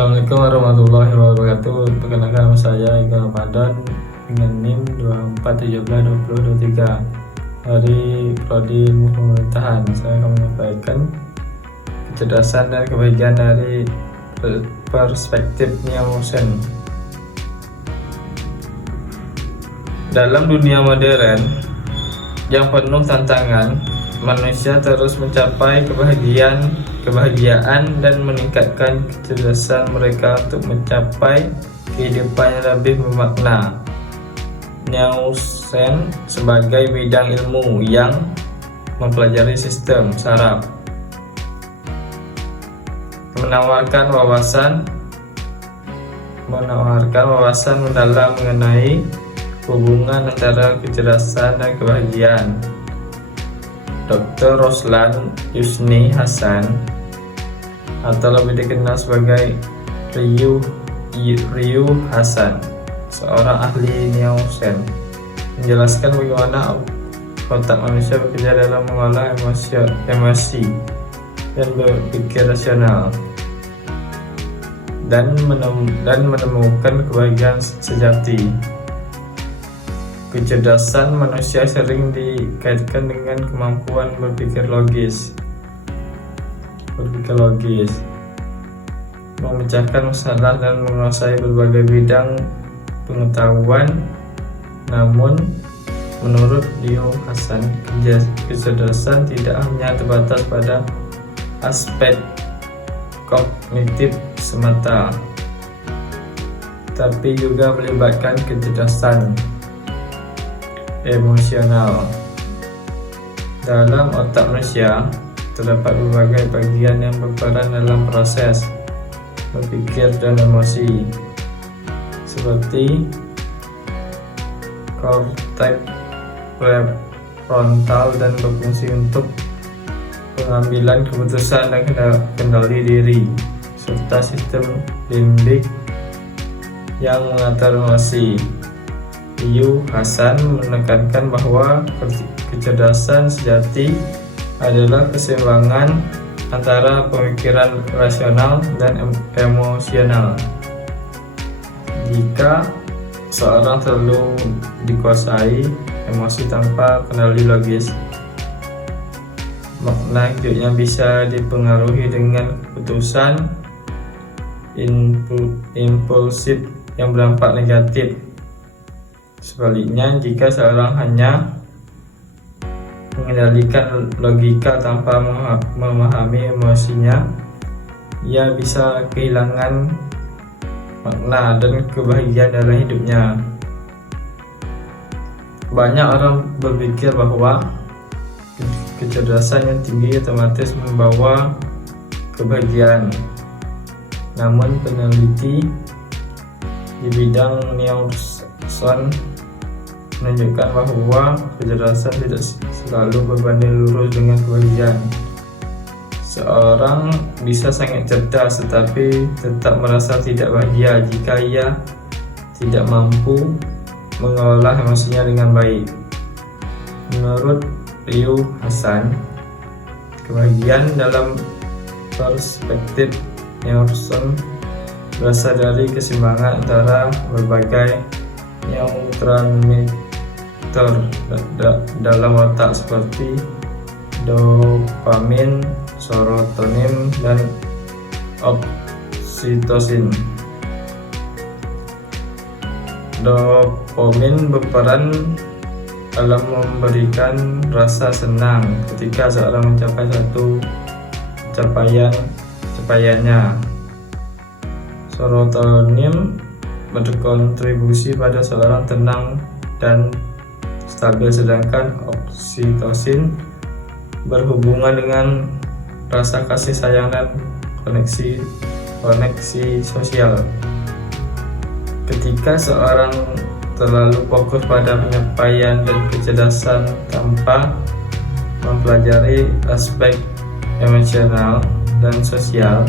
Assalamualaikum warahmatullahi wabarakatuh. Perkenalkan nama saya Ika Ramadan dengan NIM 24172023 dari Prodi Ilmu Pemerintahan. Saya akan menyampaikan kecerdasan dan kebahagiaan dari perspektif Nielsen. Dalam dunia modern yang penuh tantangan, manusia terus mencapai kebahagiaan dan meningkatkan kecerdasan mereka untuk mencapai kehidupan yang lebih bermakna. Nielsen sebagai bidang ilmu yang mempelajari sistem saraf menawarkan wawasan mendalam mengenai hubungan antara kecerdasan dan kebahagiaan. Dr. Roslan Yusni Hasan atau lebih dikenal sebagai Ryu Hasan, seorang ahli Nielsen, menjelaskan bagaimana otak manusia bekerja dalam mengolah emosi dan berpikir rasional dan menemukan kebahagiaan sejati. Kecerdasan manusia sering dikaitkan dengan kemampuan berpikir logis, memecahkan masalah dan menguasai berbagai bidang pengetahuan. Namun, menurut Ryu Hasan, kecerdasan tidak hanya terbatas pada aspek kognitif semata, tapi juga melibatkan kecerdasan emosional. Dalam otak manusia terdapat berbagai bagian yang berperan dalam proses berpikir dan emosi, seperti korteks prefrontal dan berfungsi untuk pengambilan keputusan dan kendali diri, serta sistem limbik yang mengatur emosi. Ryu Hasan menekankan bahwa kecerdasan sejati adalah keseimbangan antara pemikiran rasional dan emosional. Jika seorang terlalu dikuasai emosi tanpa kendali logis, makna hidupnya bisa dipengaruhi dengan keputusan impulsif yang berdampak negatif. Sebaliknya, jika seorang hanya mengendalikan logika tanpa memahami emosinya, ia bisa kehilangan makna dan kebahagiaan dalam hidupnya. Banyak orang berpikir bahwa kecerdasan yang tinggi otomatis membawa kebahagiaan. Namun peneliti di bidang Nielsen menunjukkan bahwa kecerdasan tidak selalu berbanding lurus dengan kebahagiaan. Seorang bisa sangat cerdas tetapi tetap merasa tidak bahagia jika ia tidak mampu mengelola emosinya dengan baik. Menurut Ryu Hasan, kebahagiaan dalam perspektif Nielsen berasal dari keseimbangan antara berbagai neurotransmitter dalam otak seperti dopamin, serotonin, dan oksitosin. Dopamin berperan dalam memberikan rasa senang ketika seorang mencapai satu capaiannya. Serotonin berkontribusi pada seorang tenang dan stabil, sedangkan oksitosin berhubungan dengan rasa kasih sayang dan koneksi sosial. Ketika seorang terlalu fokus pada penyampaian dan kecerdasan tanpa mempelajari aspek emosional dan sosial,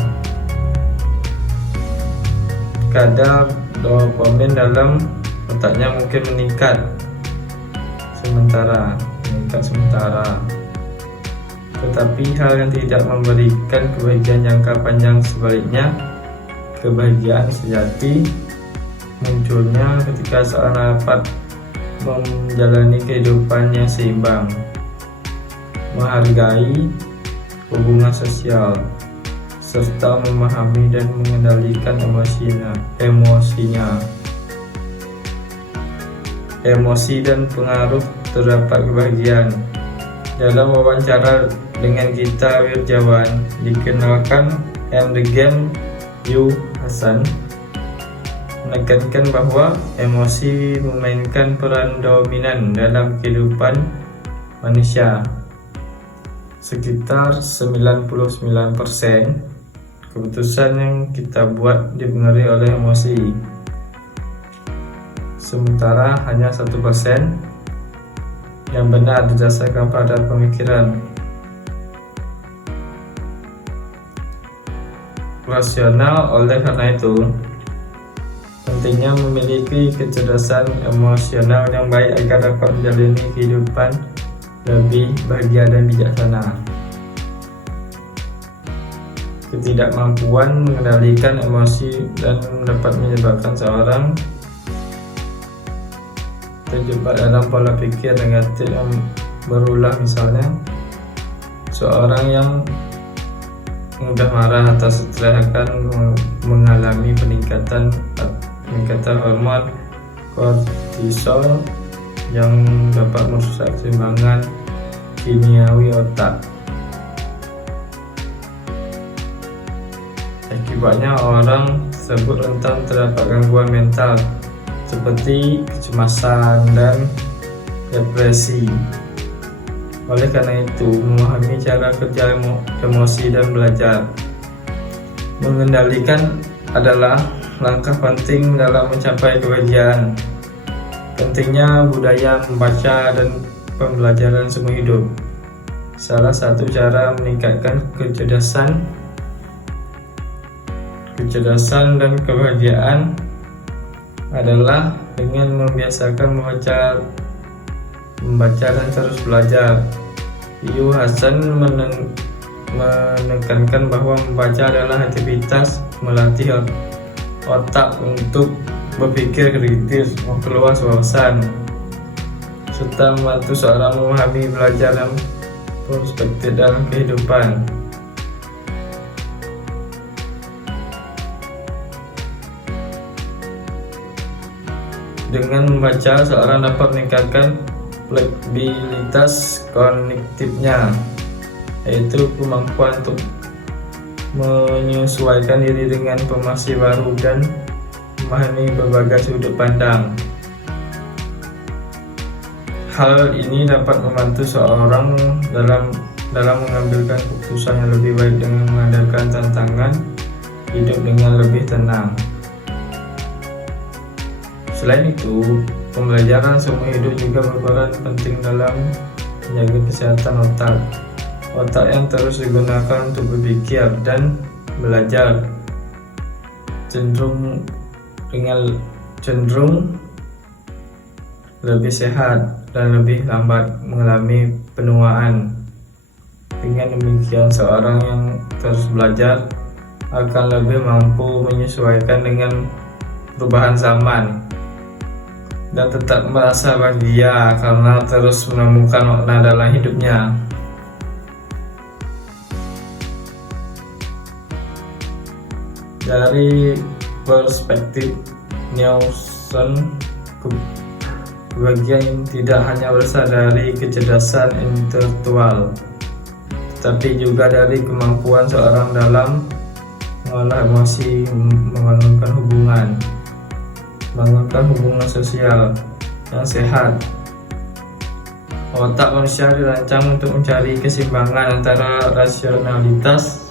kadar dopamin dalam otaknya mungkin meningkat sementara. Tetapi hal yang tidak memberikan kebahagiaan jangka panjang. Sebaliknya, Kebahagiaan sejati munculnya ketika seorang dapat menjalani kehidupan yang seimbang, menghargai hubungan sosial, serta memahami dan mengendalikan emosinya. Emosi dan pengaruh terdapat kebahagiaan. Dalam wawancara dengan Gita Wirjawan, dikenalkan endgame Yu Hasan menekankan bahwa emosi memainkan peran dominan dalam kehidupan manusia. Sekitar 99% keputusan yang kita buat dipengaruhi oleh emosi, sementara hanya 1% yang benar didasarkan pada pemikiran rasional. Oleh karena itu, pentingnya memiliki kecerdasan emosional yang baik agar dapat menjalani kehidupan lebih bahagia dan bijaksana. Ketidakmampuan mengendalikan emosi dan dapat menyebabkan seorang terjebak dalam pola pikir negatif yang berulang. Misalnya, seorang yang mudah marah atau stres akan mengalami peningkatan hormon kortisol yang dapat merusak keseimbangan kimiawi otak. Akibatnya orang tersebut rentan terdapat gangguan mental seperti kecemasan dan depresi. Oleh karena itu, memahami cara kerja emosi dan belajar mengendalikan adalah langkah penting dalam mencapai kebahagiaan. Pentingnya budaya membaca dan pembelajaran seumur hidup. Salah satu cara meningkatkan kecerdasan dan kebahagiaan adalah dengan membiasakan membaca dan terus belajar. Yu Hasan menekankan bahwa membaca adalah aktivitas melatih otak untuk berpikir kritis, memperluas wawasan, serta membantu seorang memahami, belajar, dan perspektif dalam kehidupan. Dengan membaca, seorang dapat meningkatkan fleksibilitas kognitifnya, yaitu kemampuan untuk menyesuaikan diri dengan informasi baru dan memahami berbagai sudut pandang. Hal ini dapat membantu seorang dalam mengambil keputusan yang lebih baik dengan mengadakan tantangan hidup dengan lebih tenang. Selain itu, pembelajaran seumur hidup juga berperan penting dalam menjaga kesehatan otak. Otak yang terus digunakan untuk berpikir dan belajar cenderung lebih sehat dan lebih lambat mengalami penuaan. Dengan demikian, seorang yang terus belajar akan lebih mampu menyesuaikan dengan perubahan zaman dan tetap merasa bahagia karena terus menemukan makna dalam hidupnya. Dari perspektif Nielsen, kebahagiaan tidak hanya berasal dari kecerdasan intelektual, tetapi juga dari kemampuan seorang dalam mengolah emosi, membangunkan hubungan sosial yang sehat. Otak manusia dirancang untuk mencari keseimbangan antara rasionalitas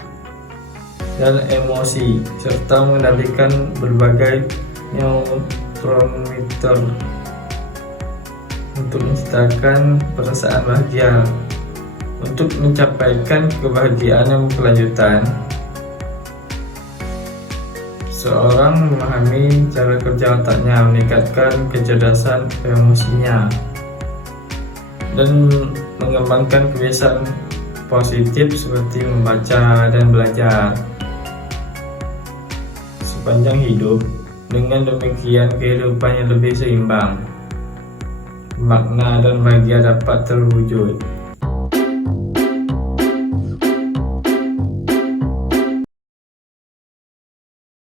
dan emosi, serta mengendalikan berbagai neurotransmitter untuk menciptakan perasaan bahagia. Untuk mencapaikan kebahagiaan yang berkelanjutan, seorang memahami cara kerja otaknya, meningkatkan kecerdasan emosinya, dan mengembangkan kebiasaan positif seperti membaca dan belajar. sepanjang hidup. Dengan demikian kehidupannya lebih seimbang, makna dan bahagia dapat terwujud.